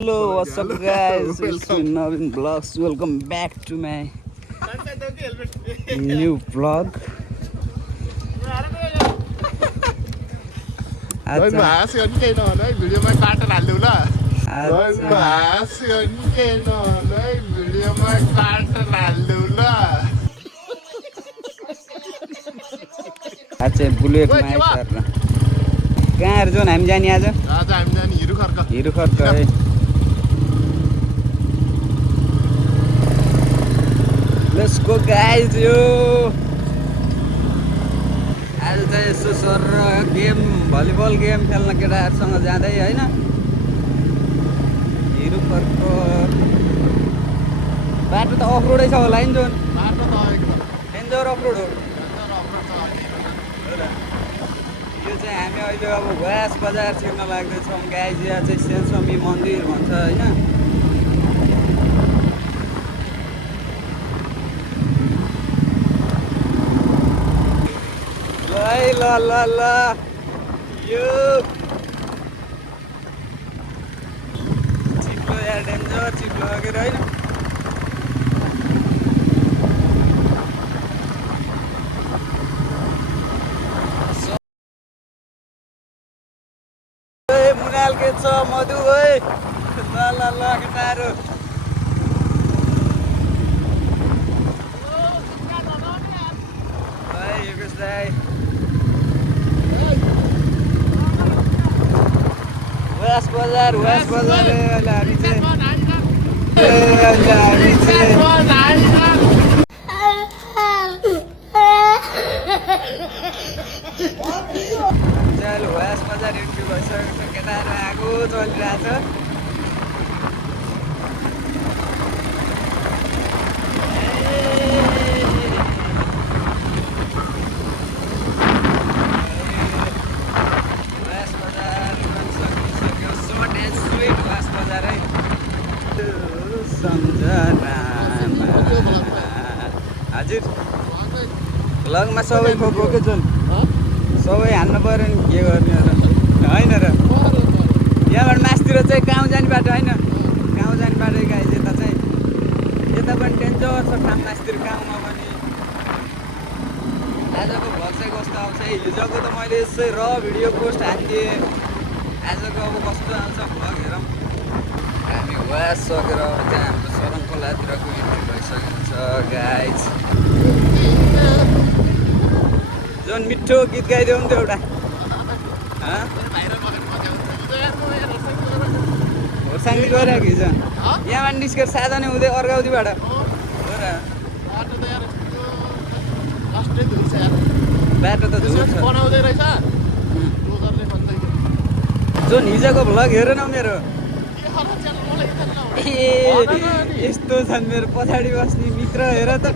Hello, what's up guys? It's Navin Vlogs. Welcome back to my new vlog. Rồi mà sơn cái nó đấy video mai phát là lưu là. Rồi mà sơn cái nó đấy video mai phát là lưu là. आज चाहिँ बुलेटमा आइसकेर कहाँहरू जाउँ हामी जाने आज आज हामी जाने हिरो खर्क है लेट्स गो गाइज यो आज चाहिँ यसो सर गेम भलिबल गेम खेल्न केटाहरूसँग जाँदै होइन हिरो खर्क बाटो त अफरोडै छ होला नि जोन बाटो त एकदम डेन्जर अफरोड हो यो चाहिँ हामी अहिले अब भ्यास बजार छिर्न लाग्दैछौँ गाइज यहाँ चाहिँ सेन्समी मन्दिर भन्छ होइन ल ल ल यो चिप्लो यहाँ डेन्जर चिप्लो लगेर होइन मुनाल के छ मधु है ल ल केटाहरू व्यास बजार अहिले हामी चाहिँ अहिले व्यास बजार इन्ट्री भइसकेको छ केटाहरू आगो चलिरहेछ व्यास बजार सकिसक्यो सर्ट एन्ड स्विट व्यास बजार है सम्झनामा हजुर भ्लगमा सबै खोको के जुन सबै हान्नु पऱ्यो नि के गर्ने र होइन र यहाँबाट मासतिर चाहिँ गाउँ जाने बाटो होइन गाउँ जाने बाटो गाइज यता चाहिँ यता पनि डेन्जर छ ठाउँ मासतिर गाउँमा पनि आजको भ्लग चाहिँ कस्तो आउँछ हिजोको त मैले यसै र भिडियो पोस्ट हालिदिएँ आजको अब कस्तो आउँछ भ्लग हेरौँ हामी वास सकेर त्यहाँ हाम्रो सरङ खोलातिरको इन्ट्री भइसकेको छ गाइज जुन मिठो गीत गाइदेऊ नि त एउटा खोर्साङ्गी गइरहेको हिजो यहाँबाट निस्केर साधनै हुँदै अर्काउतीबाट हो र बाटो त बनाउँदै रहेछ जुन हिजोको भ्लग हेर न मेरो ए यस्तो छन् मेरो पछाडि बस्ने मित्र हेर त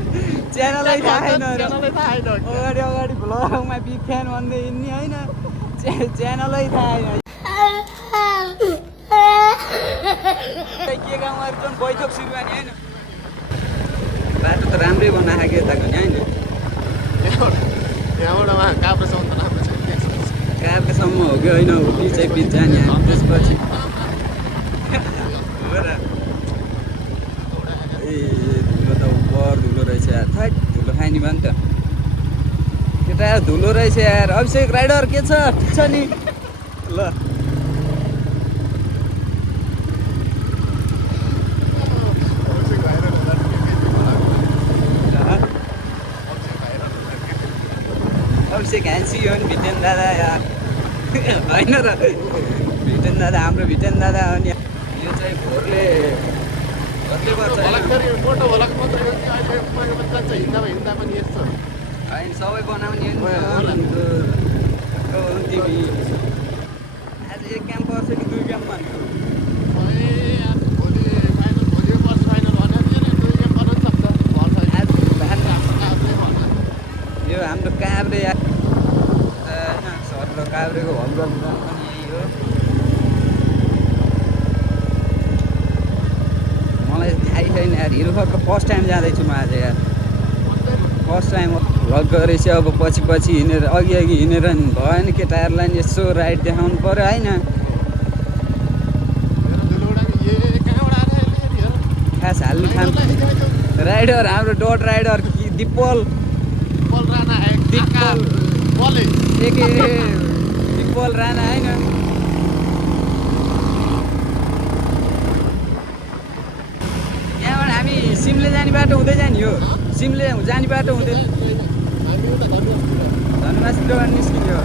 च्यानलै थाहा छैन अगाडि अगाडि भ्लगमा बिग फ्यान भन्दै हिँड्ने होइन च्यानलै थाहा छैन के गाउँहरू पनि बैठक सिरुवानी होइन बाटो त राम्रै बनाएको के यताको नि होइन त्यहाँबाट काभ्रेसम्म त राम्रो छ काभ्रेसम्म हो कि होइन पिचै पिच जाने हामी त्यसपछि हो र ए धुलो त बर धुलो रहेछ यार थै धुलो खाने भयो नि त केटा धुलो रहेछ यार अभिषेक राइडर के छ ठिक छ नि ल अभिषेक ह्यान्सी हो नि भिटेन दादा यार होइन र भिटेन दादा हाम्रो भिटेन दादा हो नि यो चाहिँ भोरले होइन सबै बनाउने तिमी आज एक क्याम्प पर्छ कि दुई क्याम्प भन्नु यो हाम्रो काभ्रे होइन सर र काभ्रेको भलिबल ग्राउन्ड पनि यही हो मलाई थाहै छैन यार हिरो खर्क फर्स्ट टाइम जाँदैछु म आज यार फर्स्ट टाइम भ्लग गरेपछि अब पछि हिँडेर अघि हिँडेर भएन केटाहरूलाई यसो राइड देखाउनु पऱ्यो होइन हाल्ने ठान राइडर हाम्रो डट राइडर दिप्पल दिप्पल राणा होइन यहाँबाट हामी सिमले जाने बाटो हुँदै जाने हो सिमले जाने बाटो हुँदै धनुमासिबाट निस्किने हो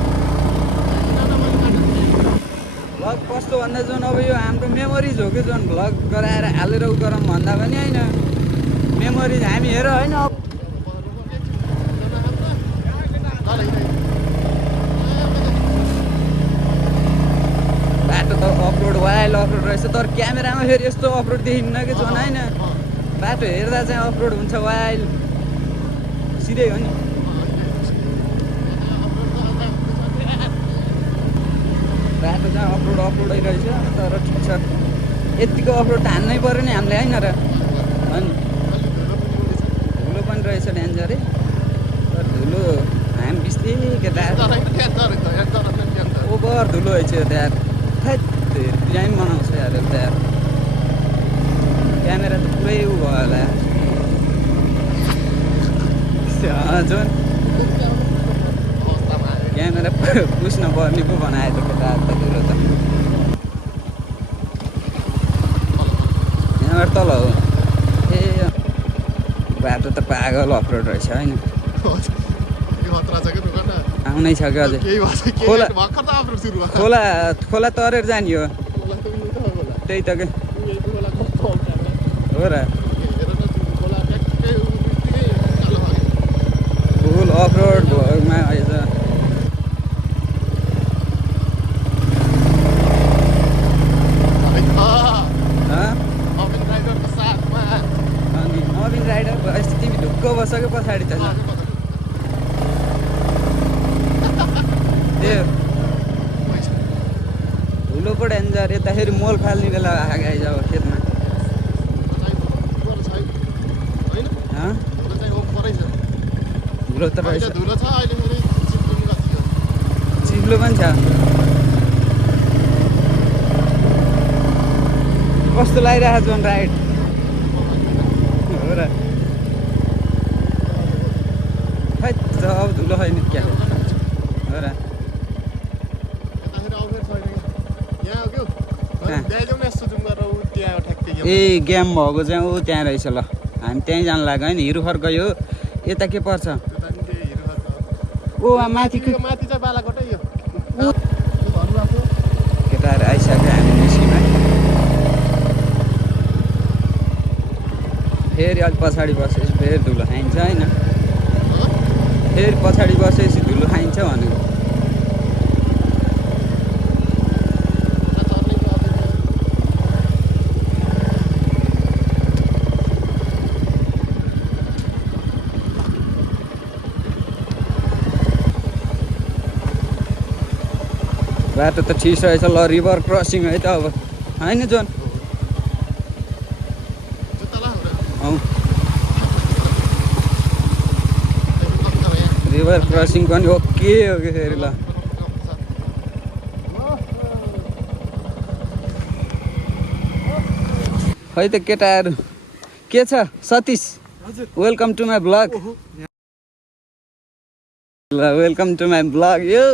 भ्लग कस्तो भन्दा जुन अब यो हाम्रो मेमोरिज हो कि जुन भ्लग गराएर हालेर उ गरौँ भन्दा पनि होइन मेमोरिज हामी हेर होइन बाटो त अफरोड वाइल्ड अफरोड रहेछ तर क्यामेरामा फेरि यस्तो अफरोड देखिन्न कि झन् होइन बाटो हेर्दा चाहिँ अफरोड हुन्छ वाइल्ड सिधै हो नि बाटो चाहिँ अफरोडै रहेछ तर ठिक छ यतिको अफरोड हान्नै पऱ्यो नि हामीले होइन र अनि धुलो पनि रहेछ डेन्जरै तर धुलो हामी बिस्तिकै ओभर धुलो रहेछ त्यहाँ खै डिजाइन बनाउँछ यार त्यहाँ क्यामेरा त पुरै उ भयो होला जुन क्यामेरा पुस्न पर्ने पो बनायो त केटाहरू त धुलो त यहाँबाट तल हो ए बाटो त पागल अफरोड रहेछ होइन आउनै छ कि अझै खोला तरेर जाने हो त्यही त के हो र फुल अफरोडमा आएछ अनि नवीन राइडर भएपछि तिमी ढुक्क बसेको पछाडि त त्यो धुलो पो डेन्जर यता फेरि मोल फाल्ने बेला आइज खेतमा धुलो त रहेछ चिप्लो पनि छ कस्तो लागिरहेको छ राइड हो र खै अब धुलो छैन क्या हो र ए गेम भएको चाहिँ ऊ त्यहाँ रहेछ ल हामी त्यहीँ जानु लाग्यो होइन हिरो फर्क गयो यता के पर्छ ओ माथि केटाहरू आइसक्यो हामी निस्किमा फेरि अलिक पछाडि बसेपछि फेरि धुलो खाइन्छ होइन फेरि पछाडि बसेपछि धुलो खाइन्छ भनेको बाटो त ठिक रहेछ ल रिभर क्रसिङ है त अब होइन जोन रिभर क्रसिङ पनि ओके हो कि फेरि ल खै त केटाहरू के छ Satish welcome to my blog ल वेलकम टु माई ब्लग यो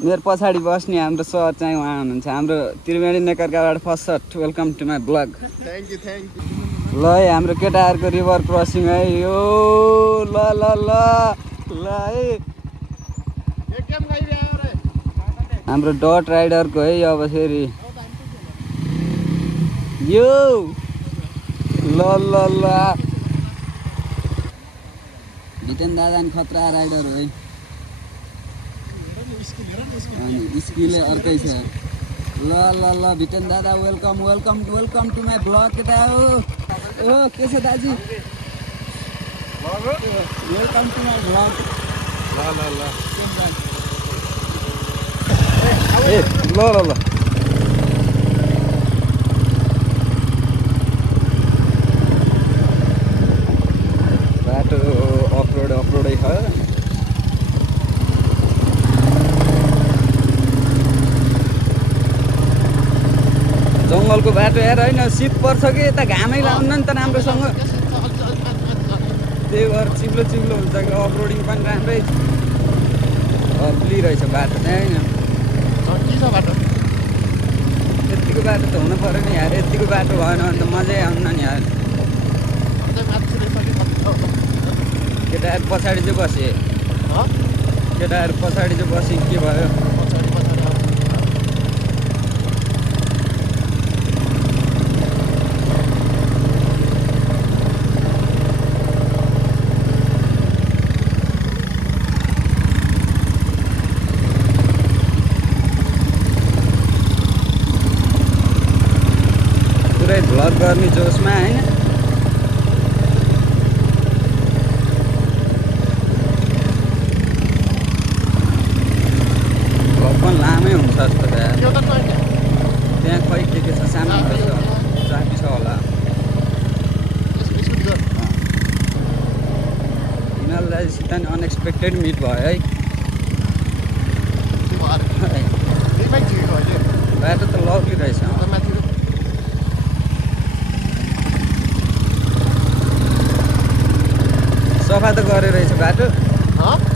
मेरो पछाडि बस्ने हाम्रो सर चाहिँ उहाँ हुनुहुन्छ हाम्रो त्रिवेणी नेकर्काबाट फर्स्ट सर्ट वेलकम टु माई ब्लग ल है हाम्रो केटाहरूको रिभर क्रसिङ है यो ल ल ल ल है हाम्रो डट राइडरको है अब फेरि यो ल ल ल भिटेन दादा नि खतरा राइडर हो है अनि स्किलै अर्कै छ ल ल ल भिटेन दादा welcome welcome welcome to my blog केटा हो ओ के छ दाजु वेलकम टु माई ब्लग ल ल ल ए ल ल ल बाटो अफरोडै छ जङ्गलको बाटो हेर होइन शीत पर्छ कि यता घामै लाउन्न नि त राम्रोसँग त्यही भएर चिप्लो चिप्लो हुन्छ कि अफ रोडिङ पनि राम्रै रहेछ बाटो चाहिँ होइन के छ बाटो यतिको बाटो त हुनु पऱ्यो नि यार यतिको बाटो भएन भने त मजै आउन नि यार केटाहरू पछाडि चाहिँ बसेँ केटाहरू पछाडि चाहिँ बसेँ के भयो पुरै भ्लग गर्ने जोसमा होइन भ्लग पनि लामै हुन्छ जस्तो त यार त्यहाँ खै के छ सानो ट्राफिक छ होला हिमाल दाजुसित नि अनएक्सपेक्टेड मिट भयो है बाटो त लभली रहेछ सफा त गरे रहेछ बाटो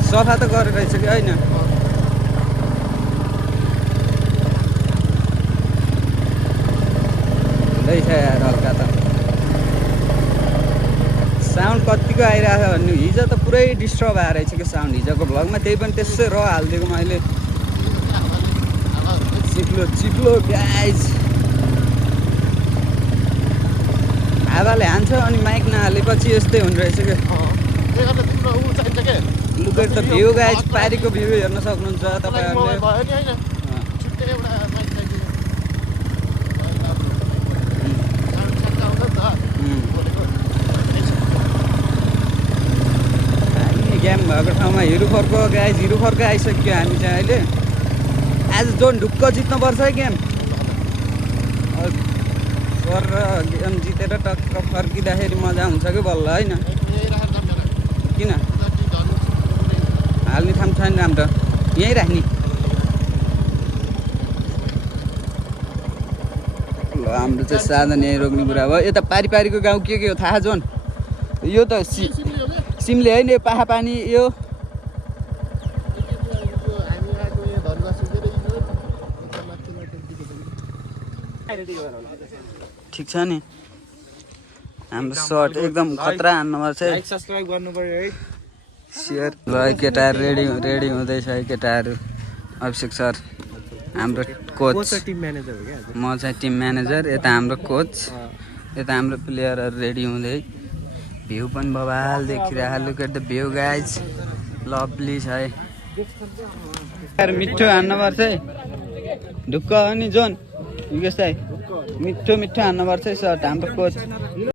सफा त गरे रहेछ कि होइन हुँदैछ यार हल्का त साउन्ड कतिको आइरहेको छ भन्नु हिजो त पुरै डिस्टर्ब आएर रहेछ कि साउन्ड हिजोको भ्लगमा त्यही पनि त्यसै र हालिदिएको मैले चिप्लो गाइज हावाले हान्छ अनि माइक नहालेपछि यस्तै हुने रहेछ कि लुकेर त भ्यू गाइज पारीको भ्यू हेर्न सक्नुहुन्छ तपाईँहरूले गेम भएको ठाउँमा हिरो फर्को गाइज हिरो फर्को आइसक्यो हामी चाहिँ अहिले आज जोन ढुक्क जित्नुपर्छ है गेम सर र गेम जितेर टक्क फर्किँदाखेरि मजा हुन्छ कि बल्ल होइन किन हाल्ने ठाउँ छ नि राम्रो यहीँ राख्ने ल हाम्रो चाहिँ साधन यहीँ रोक्ने कुरा भयो यता पारीको गाउँ के हो थाहा जोन यो त सिमले होइन यो पानी यो ठिक छ नि हाम्रो सर्ट एकदम खतरा हान्नुपर्छ है सब्सक्राइब गर्नु पर्यो है सेयर ल केटाहरू रेडी हुँदैछ है केटाहरू अभिषेक सर हाम्रो कोच टिम म्यानेजर हो क्या म चाहिँ टिम म्यानेजर यता हाम्रो कोच यता हाम्रो प्लेयरहरू रेडी हुँदै भ्यू पनि बबाल देखिरहेको look at the view guys lovely छ है मिठो हान्नुपर्छ है ढुक्क हो नि जोन युगेश दाइ मिठो हान्नुपर्छ है सर हाम्रो कोच